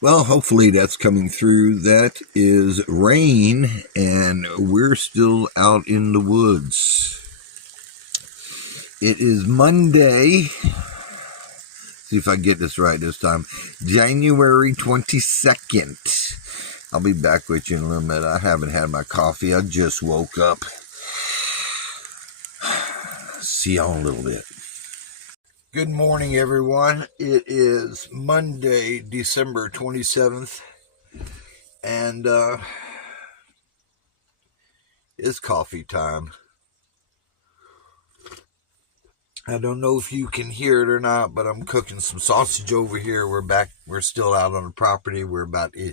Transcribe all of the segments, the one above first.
Well, hopefully that's coming through. That is rain, and we're still out in the woods. It is Monday. See if I get this right this time. January 22nd. I'll be back with you in a little minute. I haven't had my coffee. I just woke up. See y'all in a little bit. Good morning, everyone. It is Monday, December 27th. And it's coffee time. I don't know if you can hear it or not, but I'm cooking some sausage over here. We're still out on the property. We're about to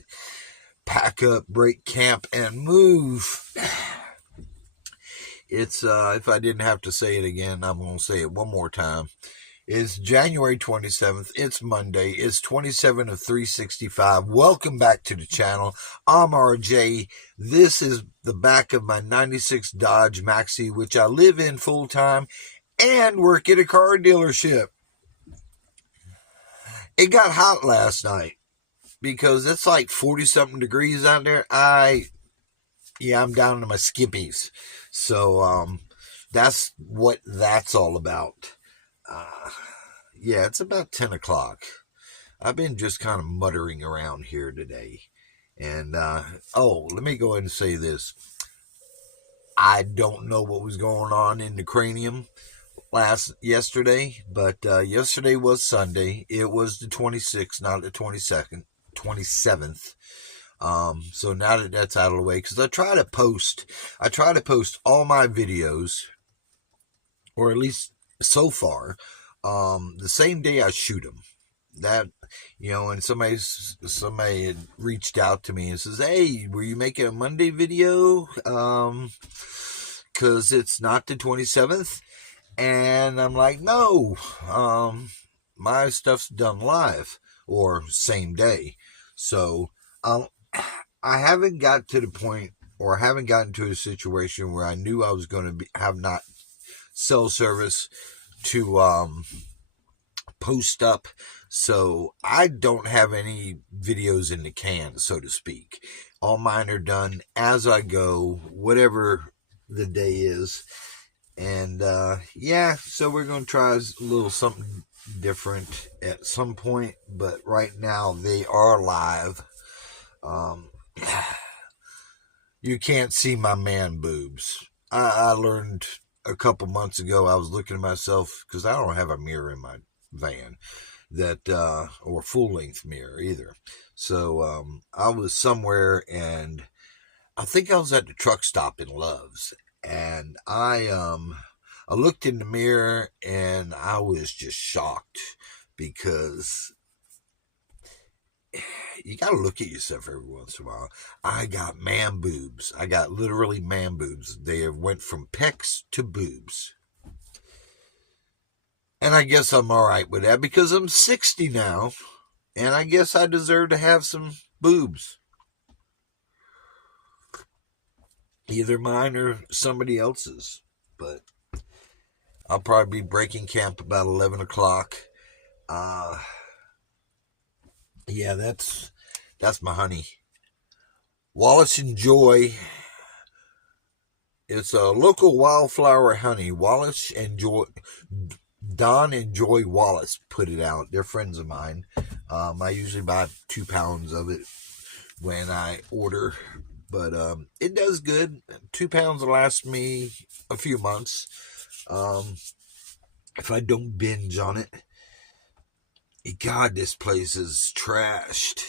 pack up, break camp, and move. It's if I didn't have to say it again, I'm going to say it one more time. It's January 27th. It's Monday. It's 27 of 365. Welcome back to the channel. I'm RJ. This is the back of my 96 Dodge Maxi, which I live in full time and work at a car dealership. It got hot last night because it's like 40 something degrees out there. I'm down to my skippies. So that's what that's all about. It's about 10 o'clock. I've been just kind of muttering around here today. And, let me go ahead and say this. I don't know what was going on in the cranium yesterday, but yesterday was Sunday. It was the 26th, not the 27th. So now that that's out of the way, because I try to post all my videos, or at least so far, the same day I shoot them. That, and somebody had reached out to me and says, "Hey, were you making a Monday video? Because it's not the 27th." And I'm like, no, my stuff's done live or same day. So I haven't got to the point, or haven't gotten to a situation where I knew I was going to have not cell service to post up. So I don't have any videos in the can, so to speak. All mine are done as I go, whatever the day is. And so we're going to try a little something different at some point, but right now they are live. You can't see my man boobs. I learned a couple months ago, I was looking at myself, because I don't have a mirror in my van, that or full length mirror either. So I was somewhere, and I think I was at the truck stop in Love's, and I looked in the mirror, and I was just shocked, because you got to look at yourself every once in a while. I got man boobs. I got literally man boobs. They went from pecs to boobs. And I guess I'm all right with that, because I'm 60 now, and I guess I deserve to have some boobs. Either mine or somebody else's. But I'll probably be breaking camp about 11 o'clock. That's my honey. Wallace and Joy. It's a local wildflower honey. Wallace and Joy. Don and Joy Wallace put it out. They're friends of mine. I usually buy 2 pounds of it when I order, but it does good. 2 pounds will last me a few months if I don't binge on it. God, this place is trashed.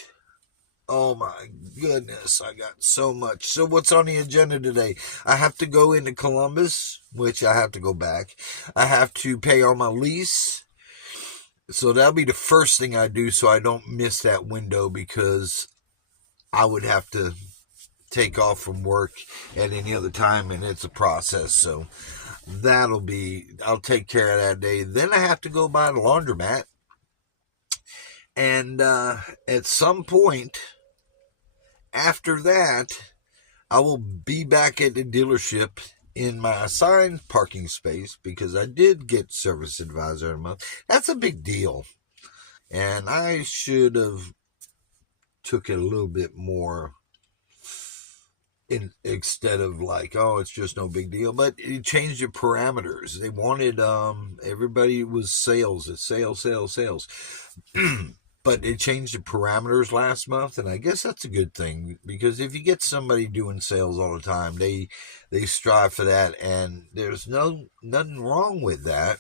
Oh my goodness, I got so much. So what's on the agenda today? I have to go into Columbus, which I have to go back. I have to pay on my lease. So that'll be the first thing I do, so I don't miss that window, because I would have to take off from work at any other time, and it's a process. So I'll take care of that day. Then I have to go by the laundromat. And at some point after that, I will be back at the dealership in my assigned parking space, because I did get Service Advisor a month. That's a big deal. And I should have took it a little bit more instead of like, oh, it's just no big deal. But it changed the parameters. They wanted everybody was sales. It's sales. But it changed the parameters last month, and I guess that's a good thing, because if you get somebody doing sales all the time, they strive for that, and there's nothing wrong with that.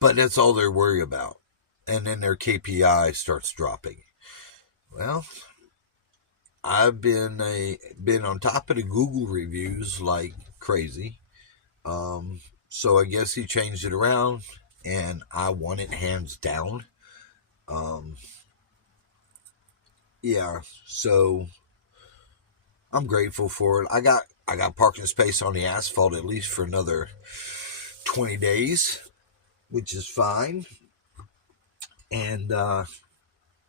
But that's all they're worried about, and then their KPI starts dropping. Well, I've been on top of the Google reviews like crazy, so I guess he changed it around, and I won it hands down. Yeah, so I'm grateful for it. I got parking space on the asphalt at least for another 20 days, which is fine. And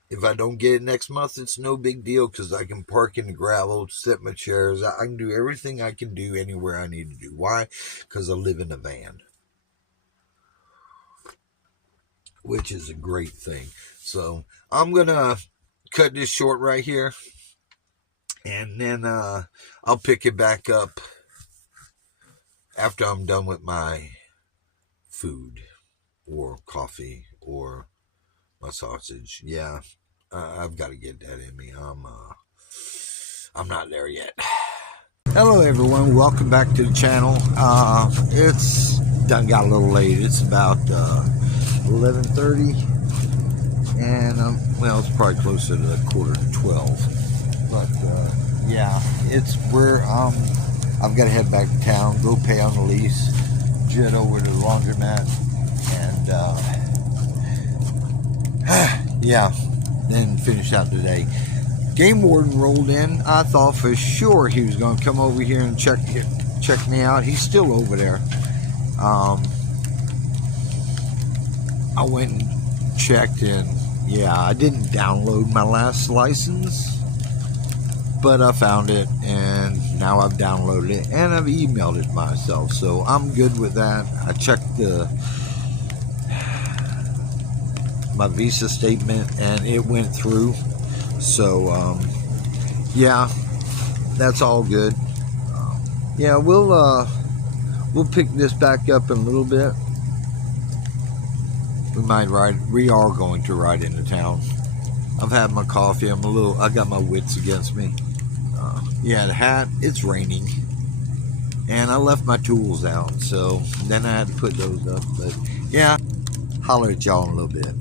if I don't get it next month, it's no big deal, because I can park in the gravel, set my chairs. I can do everything I can do anywhere I need to do. Why? Because I live in a van, which is a great thing. So I'm going to cut this short right here, and then I'll pick it back up after I'm done with my food or coffee or my sausage. Yeah, I've got to get that in me. I'm not there yet. Hello everyone, welcome back to the channel. It's done got a little late. It's about 11:30, and well, it's probably closer to 11:45. But yeah, it's where I've got to head back to town, go pay on the lease, jet over to the laundromat, and yeah, then finish out the day. Game warden rolled in. I thought for sure he was going to come over here and check me out. He's still over there. I went and checked, and yeah, I didn't download my last license, but I found it, and now I've downloaded it, and I've emailed it myself, so I'm good with that. I checked my visa statement, and it went through. So yeah, that's all good. Yeah, we'll pick this back up in a little bit. We are going to ride into town. I've had my coffee. I got my wits against me. Yeah, the hat, it's raining, and I left my tools out, so then I had to put those up. But yeah, holler at y'all in a little bit.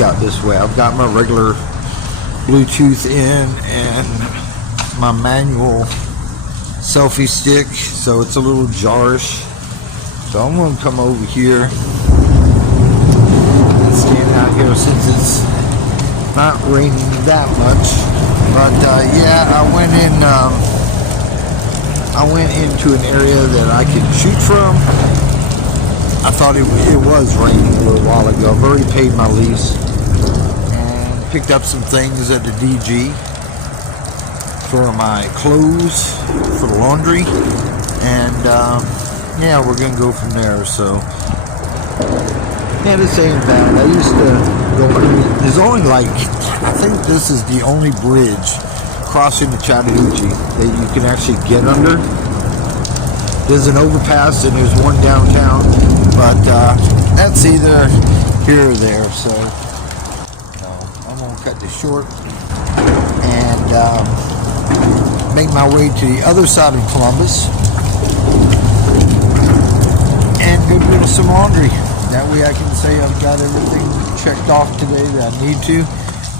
Out this way. I've got my regular Bluetooth in and my manual selfie stick, so it's a little jarish. So I'm going to come over here and stand out here since it's not raining that much. But yeah, I went into an area that I could shoot from. I thought it was raining a little while ago. I've already paid my lease and picked up some things at the DG for my clothes, for the laundry, and yeah, we're gonna go from there. So yeah, this ain't bad. I used to go. There's only like, I think this is the only bridge crossing the Chattahoochee that you can actually get under. There's an overpass and there's one downtown, but that's either here or there. So I'm going to cut this short and make my way to the other side of Columbus. and go do some laundry. That way I can say I've got everything checked off today that I need to.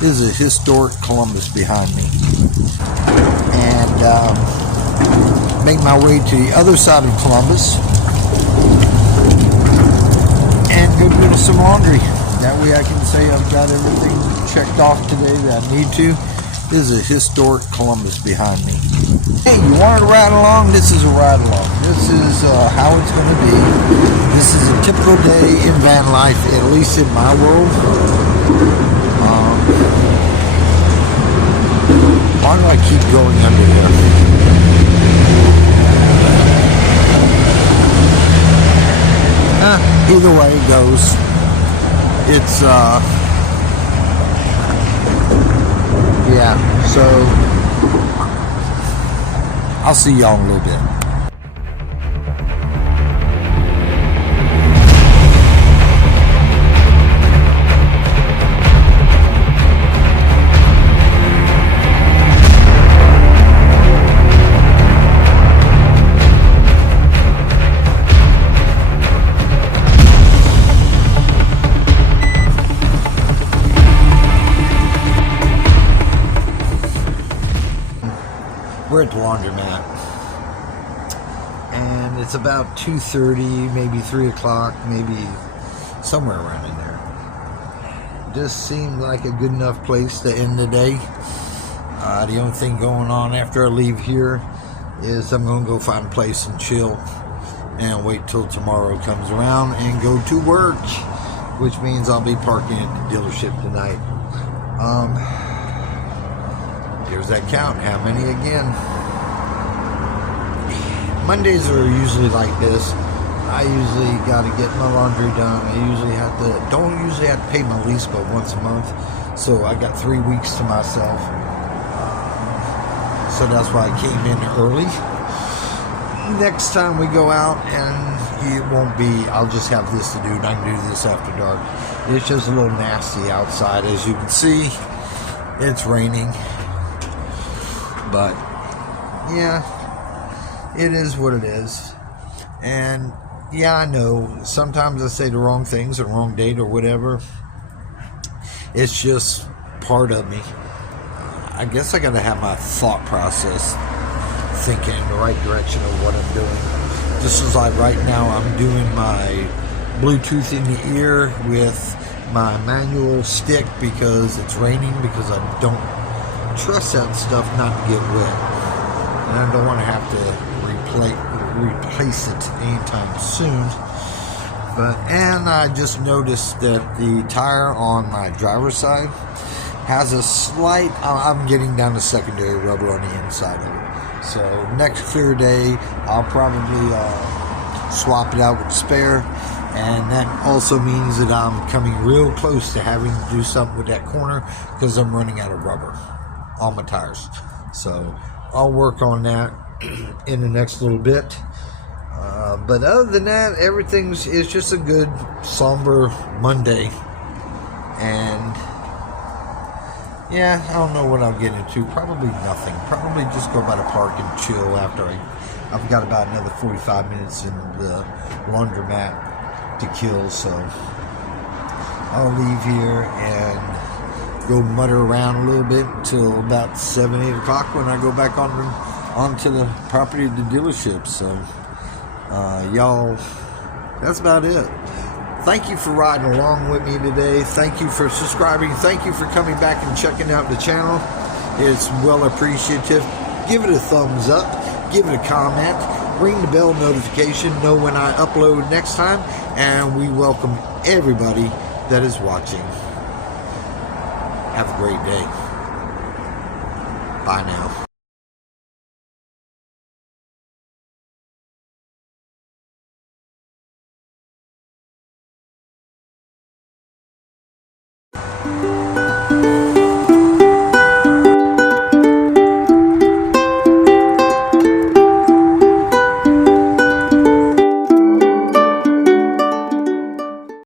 This is a historic Columbus behind me. And make my way to the other side of Columbus and go do some laundry. That way I can say I've got everything checked off today that I need to. This is a historic Columbus behind me. Hey, you want to ride along? This is a ride along. This is how it's going to be. This is a typical day in van life, at least in my world. Why do I keep going under there? Either way it goes. It's yeah, so I'll see y'all in a little bit. We're at the laundromat, and it's about 2:30, maybe 3 o'clock, maybe somewhere around in there. Just seemed like a good enough place to end the day. The only thing going on after I leave here is I'm going to go find a place and chill and wait till tomorrow comes around and go to work, which means I'll be parking at the dealership tonight. Here's that count. How many again? Mondays are usually like this. I usually got to get my laundry done. I don't usually have to pay my lease but once a month. So I got 3 weeks to myself. So that's why I came in early. Next time we go out, and it won't be, I'll just have this to do, and I can do this after dark. It's just a little nasty outside. As you can see, it's raining. But yeah, it is what it is. And yeah, I know sometimes I say the wrong things or wrong date or whatever. It's just part of me. I guess I gotta have my thought process thinking in the right direction of what I'm doing. Just as like right now I'm doing my Bluetooth in the ear with my manual stick because it's raining, because I don't trust that stuff not to get wet, and I don't want to have to replace it anytime soon. And I just noticed that the tire on my driver's side has a slight, I'm getting down to secondary rubber on the inside of it. So next clear day I'll probably swap it out with spare, and that also means that I'm coming real close to having to do something with that corner because I'm running out of rubber on my tires. So I'll work on that in the next little bit. But other than that, it's just a good somber Monday. And yeah, I don't know what I'll get into. Probably nothing. Probably just go by the park and chill after I've got about another 45 minutes in the laundromat to kill. So I'll leave here and go mutter around a little bit until about 7, 8 o'clock when I go back onto the property of the dealership. So y'all, that's about it. Thank you for riding along with me today. Thank you for subscribing. Thank you for coming back and checking out the channel. It's well appreciative. Give it a thumbs up. Give it a comment. Ring the bell notification. Know when I upload next time. And we welcome everybody that is watching. Have a great day. Bye now.